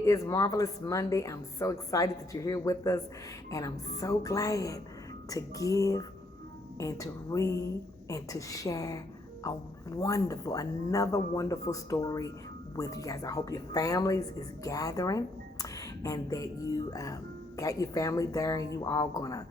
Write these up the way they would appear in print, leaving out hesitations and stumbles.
It is Marvelous Monday. I'm so excited that you're here with us, and I'm so glad to give and to read and to share another wonderful story with you guys. I hope your families is gathering and that you got your family there and you all gonna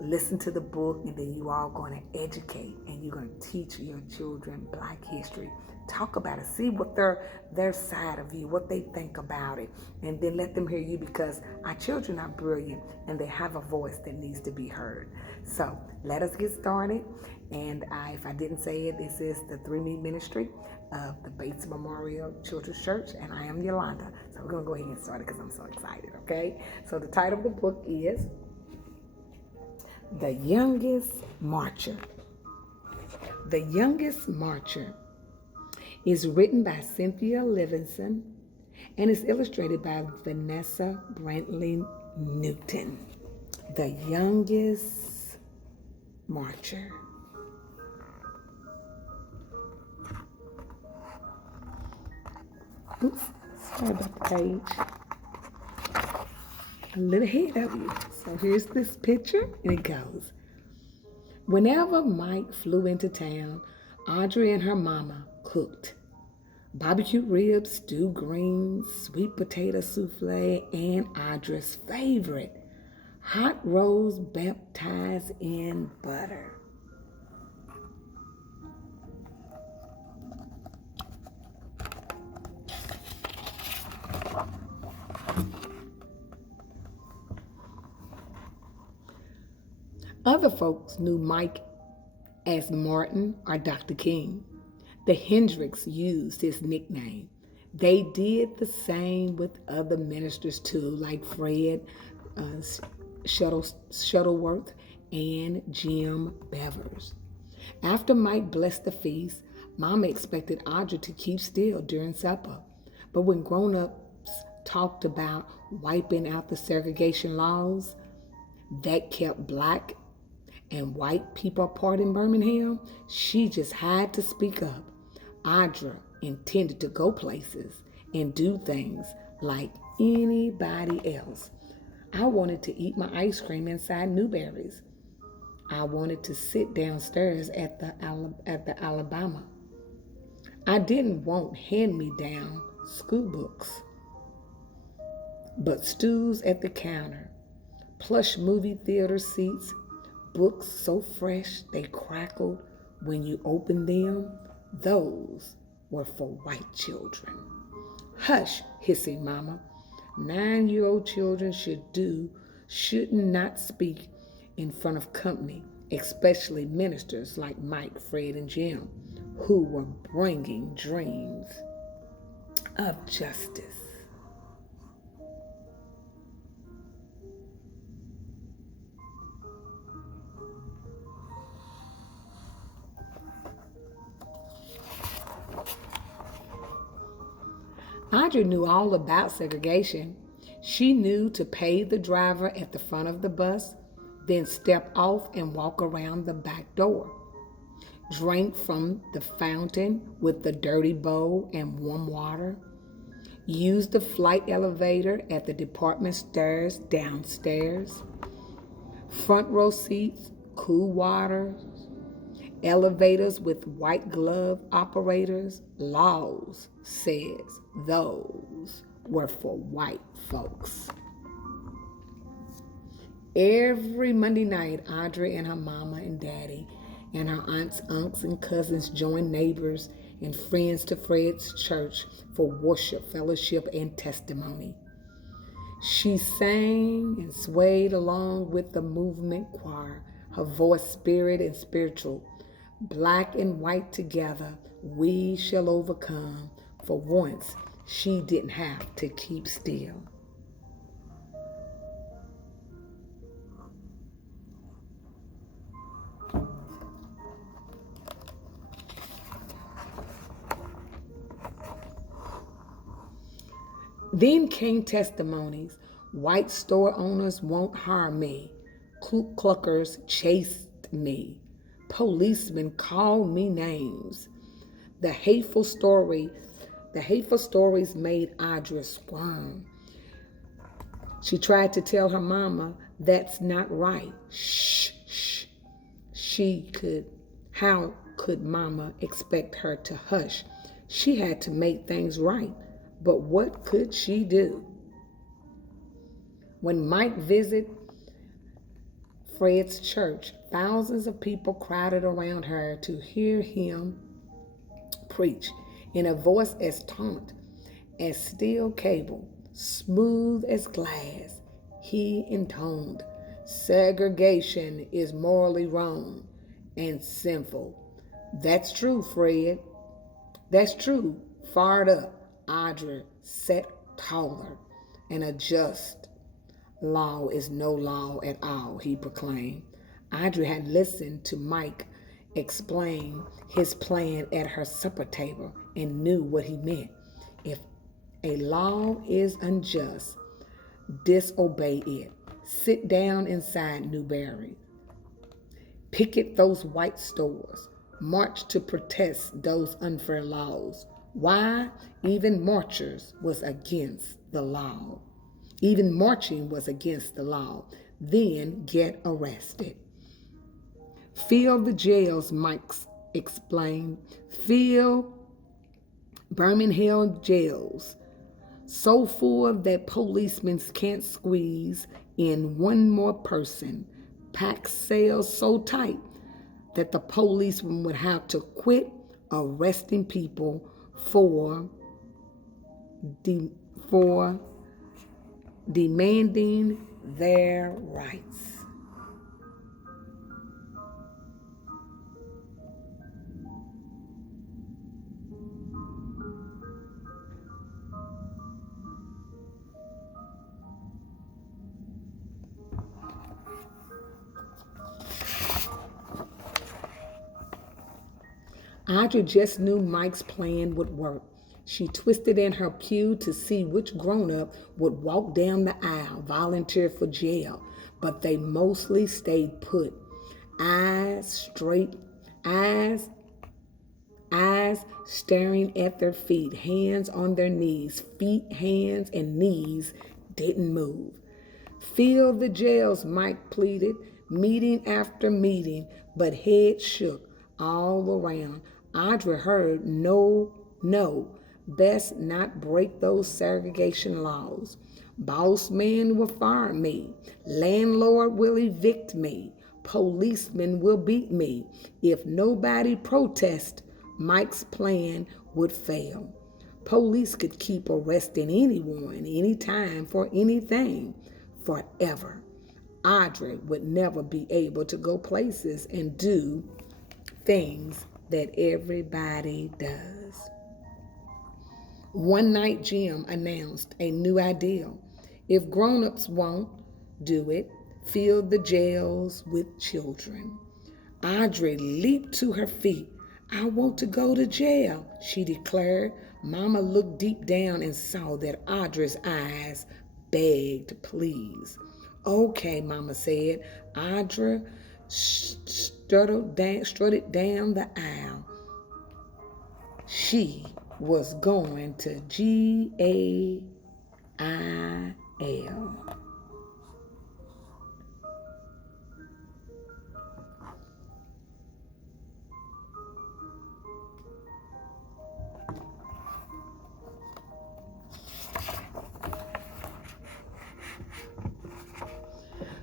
listen to the book, and then you all going to educate and you're going to teach your children Black history. Talk about it. See what their side of you, what they think about it, and then let them hear you, because our children are brilliant and they have a voice that needs to be heard. So let us get started. And if I didn't say it, this is the 3Me Ministry of the Bates Memorial Children's Church, and I am Yolanda. So we're going to go ahead and get started because I'm so excited, okay? So the title of the book is The Youngest Marcher. The Youngest Marcher is written by Cynthia Livingston and is illustrated by Vanessa Brantley Newton. The Youngest Marcher. Oops, sorry about the page. A little ahead of you. So here's this picture, and it goes. Whenever Mike flew into town, Audrey and her mama cooked barbecue ribs, stewed greens, sweet potato souffle, and Audrey's favorite, hot rolls baptized in butter. Other folks knew Mike as Martin or Dr. King. The Hendricks used his nickname. They did the same with other ministers too, like Fred Shuttleworth and Jim Bevers. After Mike blessed the feast, Mama expected Audrey to keep still during supper. But when grown-ups talked about wiping out the segregation laws that kept Black and white people apart in Birmingham, she just had to speak up. Audra intended to go places and do things like anybody else. I wanted to eat my ice cream inside Newberry's. I wanted to sit downstairs at the Alabama. I didn't want hand-me-down school books, but stools at the counter, plush movie theater seats, books so fresh they crackled when you opened them. Those were for white children. Hush, hissing Mama. 9-year-old children should not speak in front of company, especially ministers like Mike, Fred, and Jim, who were bringing dreams of justice. Audrey knew all about segregation. She knew to pay the driver at the front of the bus, then step off and walk around the back door. Drink from the fountain with the dirty bowl and warm water. Use the flight elevator at the department stairs downstairs. Front row seats, cool water, elevators with white glove operators. Laws says those were for white folks. Every Monday night, Audrey and her mama and daddy and her aunts, uncles, and cousins joined neighbors and friends to Fred's church for worship, fellowship, and testimony. She sang and swayed along with the movement choir, her voice spirit and spiritual. Black and white together, we shall overcome. For once, she didn't have to keep still. Then came testimonies. White store owners won't harm me. Ku Kluckers chased me. Policemen called me names. The hateful stories made Audra squirm. She tried to tell her mama that's not right. Shh, shh. How could mama expect her to hush? She had to make things right. But what could she do? When Mike visited Fred's church, thousands of people crowded around her to hear him preach in a voice as taut as steel cable, smooth as glass. He intoned, "Segregation is morally wrong and sinful." "That's true, Fred. That's true." Fired up, Audrey sat taller. "And a just law is no law at all," he proclaimed. Audrey had listened to Mike explain his plan at her supper table and knew what he meant. If a law is unjust, disobey it. Sit down inside Newberry. Picket those white stores. March to protest those unfair laws. Why? Even marchers was against the law. Even marching was against the law. Then get arrested. Fill the jails, Mike explained. Fill Birmingham jails so full that policemen can't squeeze in one more person. Pack cells so tight that the policemen would have to quit arresting people for demanding their rights. Audrey just knew Mike's plan would work. She twisted in her pew to see which grown-up would walk down the aisle, volunteer for jail, but they mostly stayed put. Eyes straight, eyes staring at their feet, hands on their knees. Feet, hands, and knees didn't move. Fill the jails, Mike pleaded, meeting after meeting, but heads shook all around. Audrey heard, "No, no, best not break those segregation laws. Boss man will fire me. Landlord will evict me. Policemen will beat me. If nobody protests, Mike's plan would fail. Police could keep arresting anyone, anytime, for anything, forever. Audrey would never be able to go places and do things that everybody does." One night, Jim announced a new idea. If grown-ups won't do it, fill the jails with children. Audrey leaped to her feet. "I want to go to jail," she declared. Mama looked deep down and saw that Audrey's eyes begged please. "Okay," Mama said. Audrey strutted down the aisle. She was going to GAIL.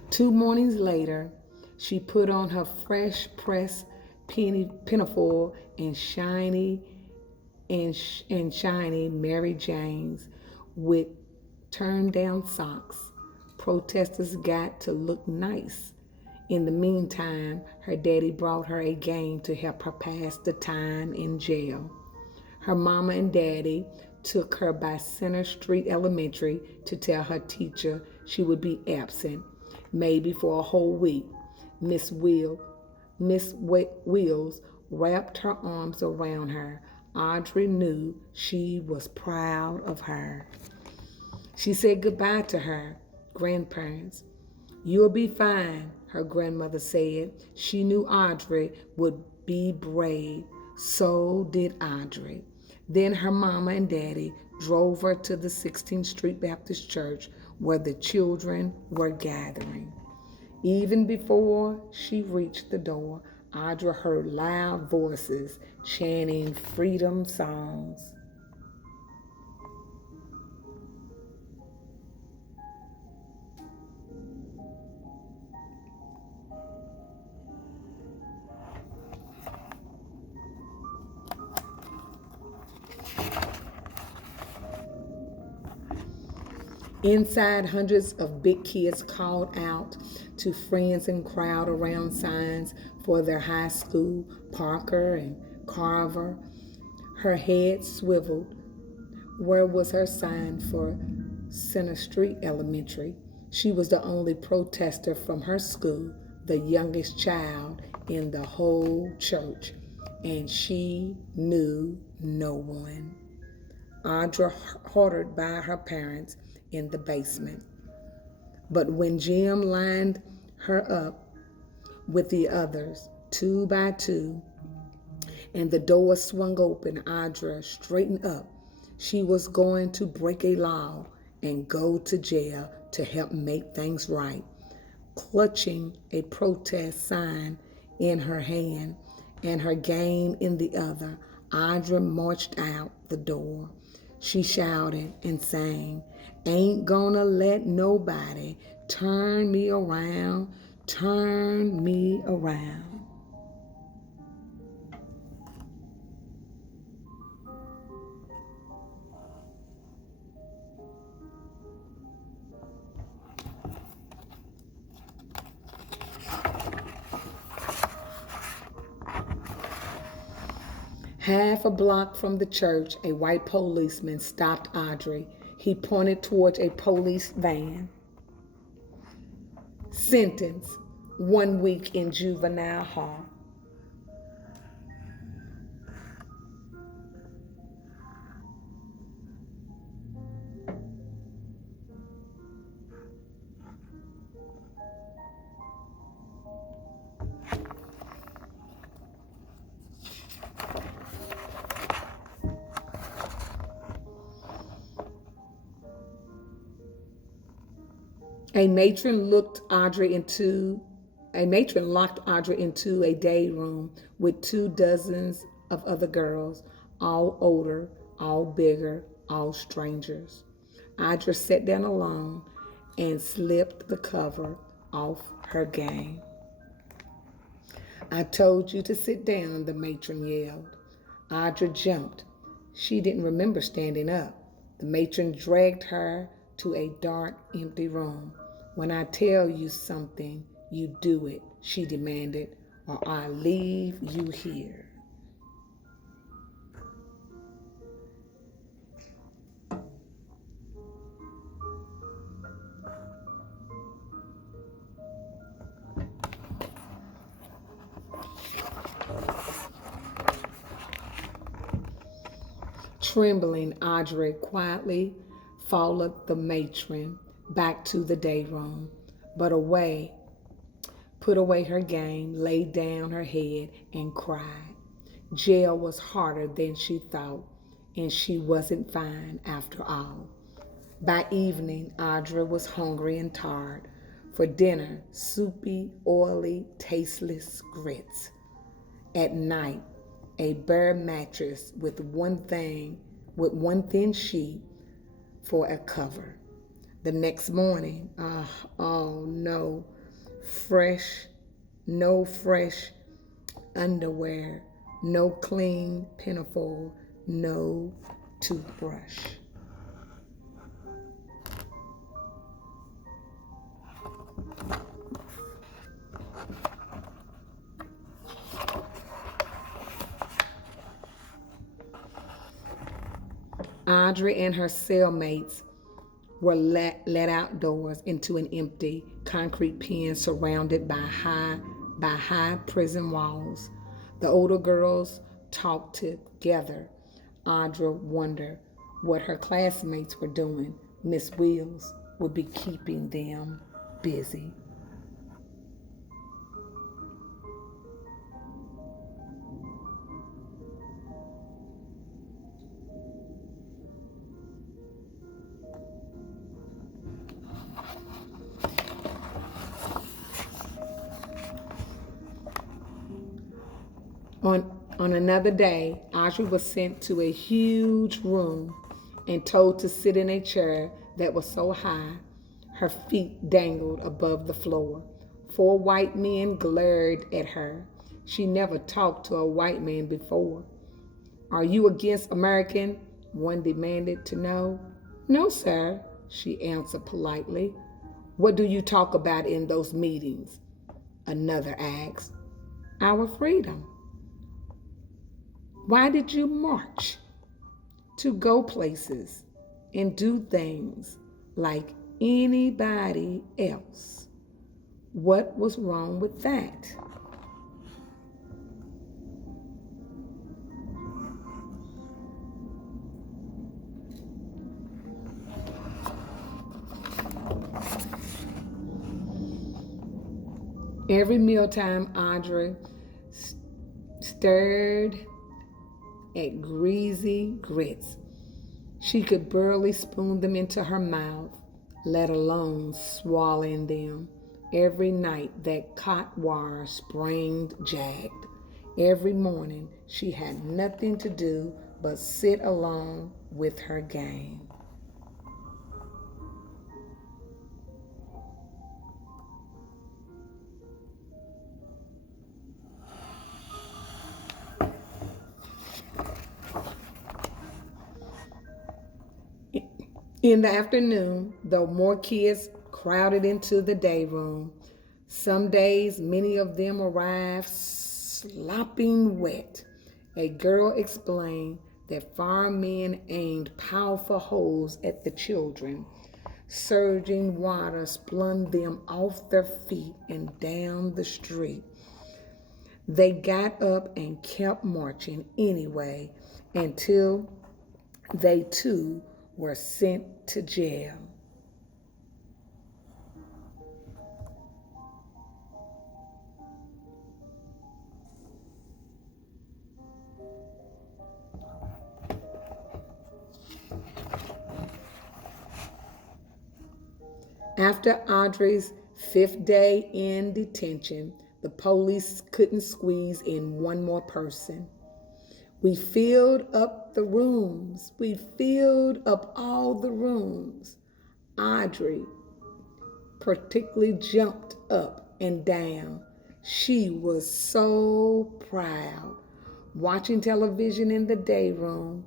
2 mornings later, she put on her fresh pressed pinafore and shiny Mary Janes with turned down socks. Protesters got to look nice. In the meantime, her daddy brought her a game to help her pass the time in jail. Her mama and daddy took her by Center Street Elementary to tell her teacher she would be absent, maybe for a whole week. Miss Wills wrapped her arms around her. Audrey knew she was proud of her. She said goodbye to her grandparents. "You'll be fine," her grandmother said. She knew Audrey would be brave. So did Audrey. Then her mama and daddy drove her to the 16th Street Baptist Church, where the children were gathering. Even before she reached the door, Audra heard loud voices chanting freedom songs. Inside, hundreds of big kids called out to friends and crowd around signs for their high school. Parker and Carver, her head swiveled. Where was her sign for Center Street Elementary? She was the only protester from her school, the youngest child in the whole church, and she knew no one. Audra ordered by her parents in the basement. But when Jim lined her up with the others, two by two, and the door swung open, Audra straightened up. She was going to break a law and go to jail to help make things right. Clutching a protest sign in her hand and her game in the other, Audra marched out the door. She shouted and sang, "Ain't gonna let nobody turn me around, turn me around." Half a block from the church, a white policeman stopped Audrey. He pointed towards a police van. "Sentence, 1 week in juvenile hall." A matron locked Audrey into a day room with 2 dozens of other girls, all older, all bigger, all strangers. Audrey sat down alone and slipped the cover off her gown. "I told you to sit down," the matron yelled. Audrey jumped. She didn't remember standing up. The matron dragged her to a dark, empty room. "When I tell you something, you do it," she demanded, "or I leave you here." Trembling, Audrey quietly followed the matron back to the day room, but put away her game, laid down her head, and cried. Jail was harder than she thought, and she wasn't fine after all. By evening, Audrey was hungry and tired. For dinner, soupy, oily, tasteless grits. At night, a bare mattress with one thin sheet for a cover. The next morning, oh no, no fresh underwear, no clean pinafore, no toothbrush. Audrey and her cellmates were let outdoors into an empty concrete pen surrounded by high prison walls. The older girls talked together. Audrey wondered what her classmates were doing. Miss Wills would be keeping them busy. On another day, Audrey was sent to a huge room and told to sit in a chair that was so high her feet dangled above the floor. Four white men glared at her. She never talked to a white man before. "Are you against American?" one demanded to know. "No, sir," she answered politely. "What do you talk about in those meetings?" another asked. "Our freedom." "Why did you march?" "To go places and do things like anybody else." What was wrong with that? Every mealtime, Audrey stared at greasy grits. She could barely spoon them into her mouth, let alone swallowing them. Every night that cot wire spring jagged. Every morning she had nothing to do but sit alone with her game. In the afternoon, though more kids crowded into the day room, some days many of them arrived slopping wet. A girl explained that firemen aimed powerful hose at the children. Surging water spun them off their feet and down the street. They got up and kept marching anyway until they too were sent to jail. After Audrey's fifth day in detention, the police couldn't squeeze in one more person. "We filled up the rooms. We filled up all the rooms." Audrey particularly jumped up and down. She was so proud. Watching television in the day room,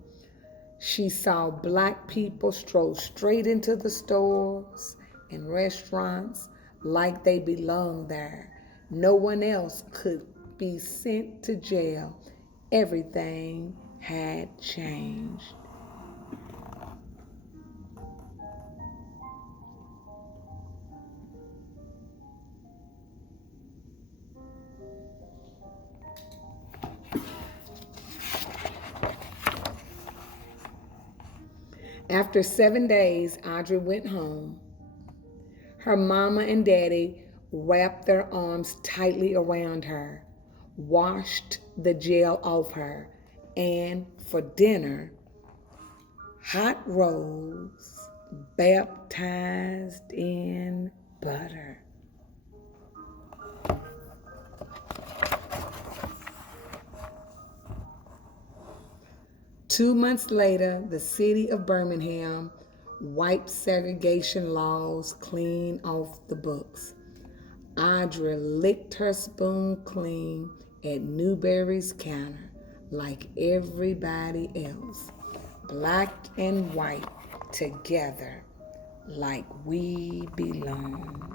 she saw black people stroll straight into the stores and restaurants like they belonged there. No one else could be sent to jail. Everything had changed. After 7 days, Audrey went home. Her mama and daddy wrapped their arms tightly around her, washed the gel off her, and for dinner, hot rolls baptized in butter. 2 months later, the city of Birmingham wiped segregation laws clean off the books. Audrey licked her spoon clean at Newberry's counter like everybody else. Black and white together like we belong.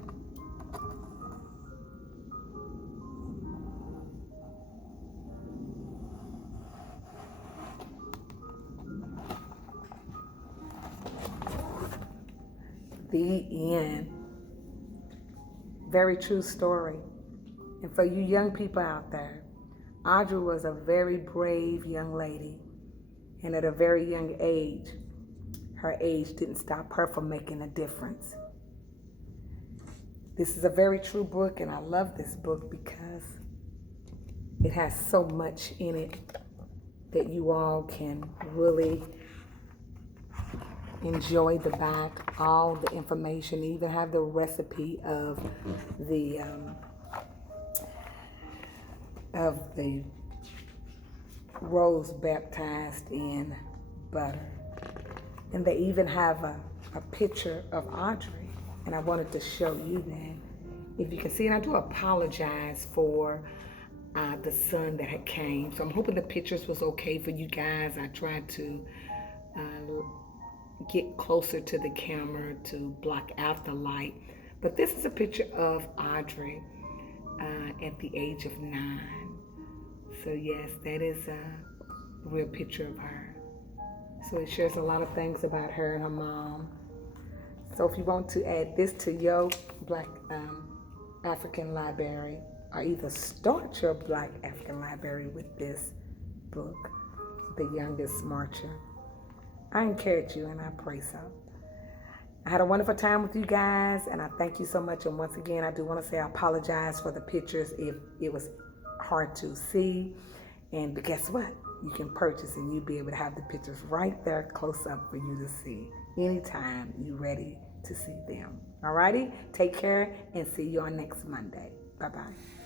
The end. Very true story. And for you young people out there, Audrey was a very brave young lady. And at a very young age, her age didn't stop her from making a difference. This is a very true book, and I love this book because it has so much in it that you all can really enjoy the back, all the information, even have the recipe of the rose baptized in butter. And they even have a picture of Audrey. And I wanted to show you that. If you can see, and I do apologize for the sun that had came. So I'm hoping the pictures was okay for you guys. I tried to get closer to the camera to block out the light. But this is a picture of Audrey at the age of 9. So yes, that is a real picture of her. So it shares a lot of things about her and her mom. So if you want to add this to your Black African library, or either start your Black African library with this book, The Youngest Marcher, I encourage you and I pray so. I had a wonderful time with you guys, and I thank you so much. And once again, I do want to say I apologize for the pictures if it was hard to see. And guess what? You can purchase and you'll be able to have the pictures right there close up for you to see anytime you're ready to see them. Alrighty? Take care and see you on next Monday. Bye-bye.